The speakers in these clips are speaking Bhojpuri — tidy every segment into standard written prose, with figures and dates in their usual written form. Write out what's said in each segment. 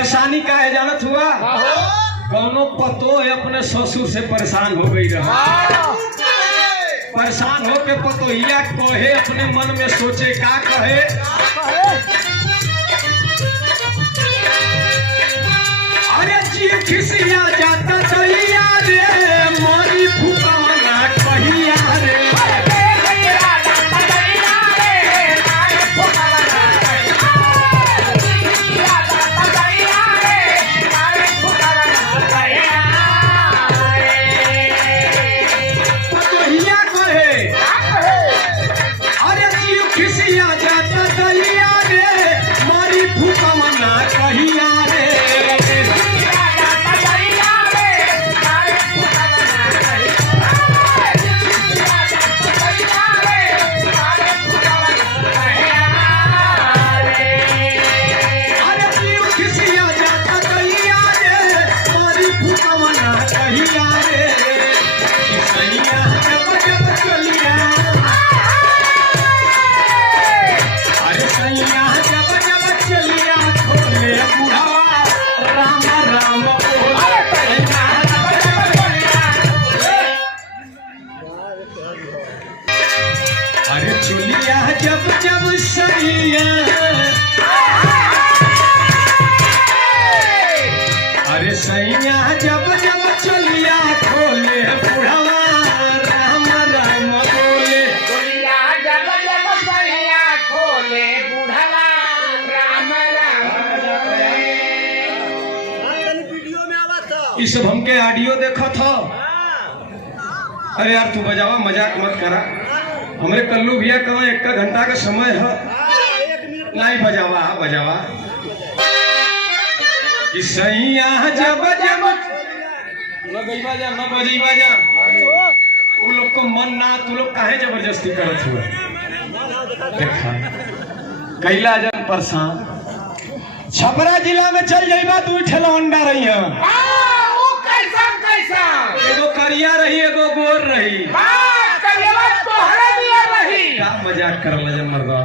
परेशानी का है जानत हुआ? कौनो पतो अपने ससुर से परेशान हो गई रहा। परेशान हो के पतोहिया कहे अपने मन में सोचे का कहे, अरे जी खिसिया जाता दलिया रे मोरी फुकाना कहिया रे। अरे चुलिया जब जब सैया, अरे सैया जब जब चलिया खोले बुढ़वा राम राम बोले। चुलिया जब जब सैया खोले बुढ़वा राम राम बोले। वीडियो में आवा था। इस सब हमके ऑडियो देखा था। अरे यार तू बजावा, मजाक मत करा। हमरे कल्लू भैया कहा 1 घंटा का समय है, नहीं बजावा बजावा। कि सैया जब जब न गईबा जा न बजीबा जा, तू लोग को मन ना, तू लोग काहे जबरदस्ती करत हुआ? देखा कैला जन परेशान। छपरा जिला में चल जाइबा 2 ठेला अंडा रही है। एगो करिया रही एगो गोर रही। क्या मजाक करल जन मर्दा?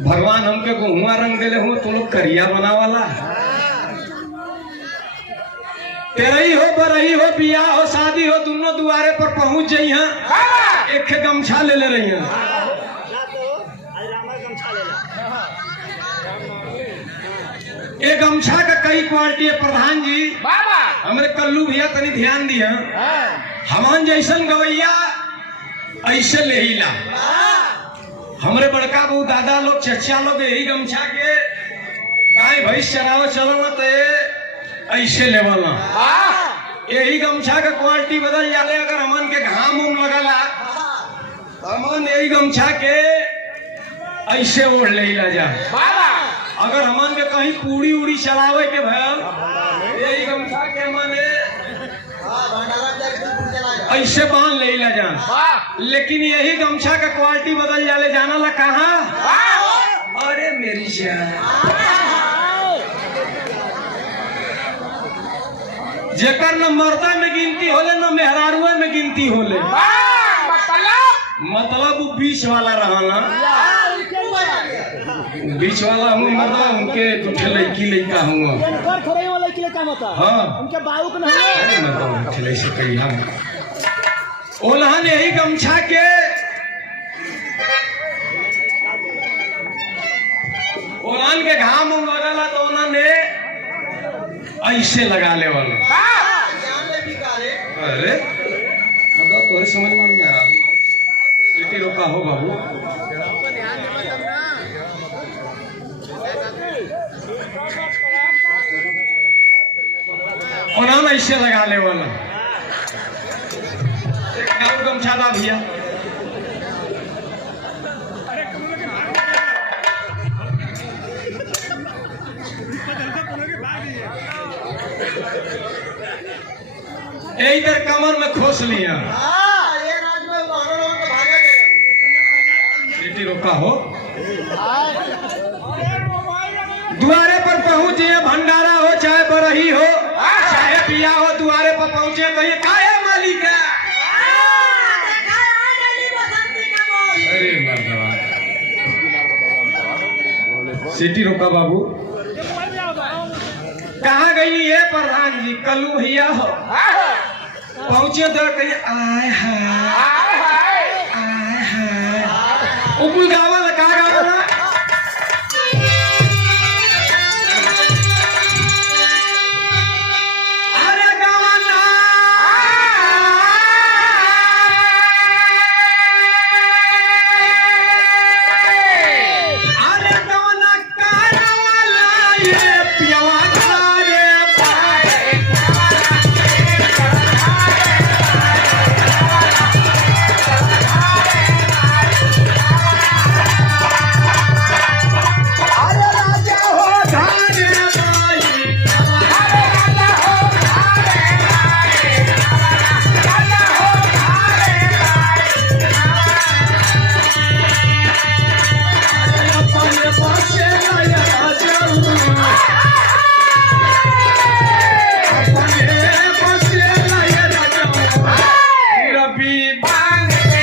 भगवान हमके गुहुआ रंग देले हुआ, तू लोग करिया बनावाला। तेरही हो बरही हो बियाह हो शादी हो, दोनों दुआरे पर पहुंच जाई हैं। एक गमछा ले ले रही हैं। एक गमछा का कई क्वालिटी है प्रधान जी। हमरे कल्लू भैया तनी ध्यान दिया, हमान जैसन गवैया ऐसे ले ही ला। हमरे बड़का बहू दादा लोग चचा लोग यही गमछा के गाय भैंस चरावे चलो तो ऐसे लेवल। यही गमछा का क्वालिटी बदल जाले। अगर हमन के घाम उम लगला हमन यही गमछा के ऐसे ओढ़ ले जा। अगर हमन के कहीं पूड़ी उड़ी चलावे के भयल यही गमछा के हमने ऐसे बांध ले जा। लेकिन यही गमछा का क्वालिटी बदल जाले, जाना ला कहाँ? अरे मेरी जान, जेकर न मर्दा में गिनती होले न मेहरारुआ में गिनती होले। मतलब वो बीच वाला रहना, बीच वाला हूँ मर्दा, उनके दूठे लड़की लड़का हूँ। हाँ से कही हम ओलहन यही गमछा के ओलहन के घाम उम लगला तो उन्होंने ऐसे लगा ले वाला। अरे मतलब तोरे समझ में नहीं आ रहा। सीटी रोका हो बाबू। उन्होंने ऐसे लगा ले वाला। गमछा दा भैया। इधर कमर में खोस लिया। सीटी रोका हो। द्वारे पर पहुंचे, भंडारा हो चाहे बरही हो चाहे पिया हो, द्वारे पर पहुंचे कहिए काहे मालिक है। अरे मर्दवा, सीटी रोका बाबू। कहाँ गई ये प्रधान जी? कल्लू भैया हो पहुंचे तो कही आय हाय आय हाय उपल गावल का गावल अरे गावना अरे गावना कारवाला ये पियवा रे पाए अरे राजा हो धारे भाई अरे राजा हो धारे भाई राजा हो धारे अपने पासे लाया राजा अपने पासे लाया राजा रबी बांग पे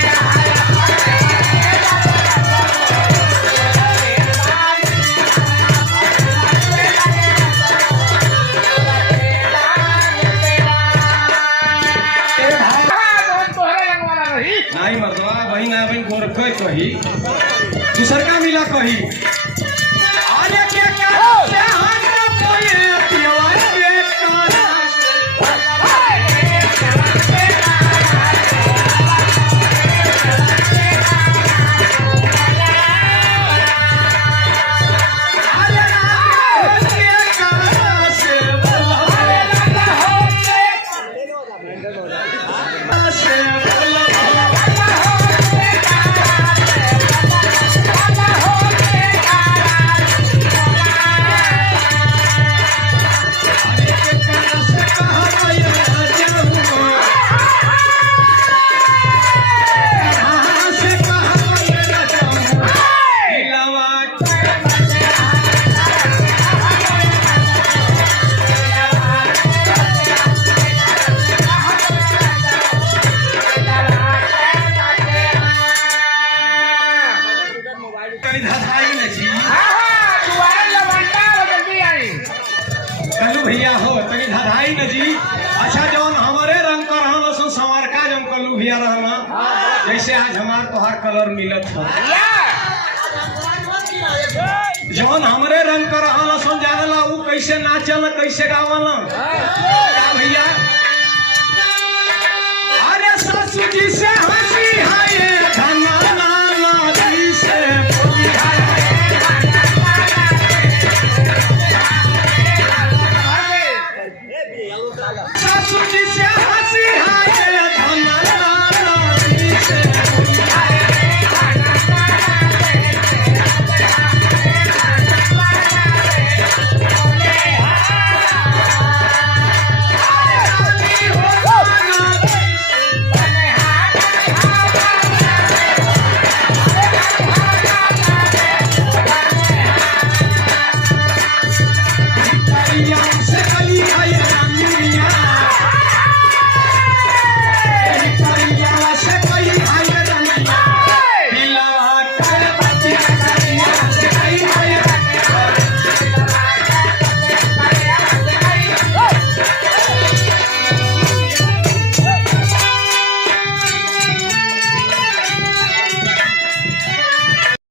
नहीं मर्दवा वही ना बहन गोरख कही दूसर का मिला कही अरे क्या क्या जहान का कोई पियवा के काला अरे रात के काला से बोला से बोला कल्लू भैया हो तनी धधाई न जी। अच्छा जौन हमारे रंग का रहना सो संवार का जम कल्लू भैया रहना जैसे आज हमार तोहार कलर मिलत हो जौन हमरे रंग का रहना सो जानला ऊ कैसे नाचल कैसे गावल का भैया अरे सासू जी से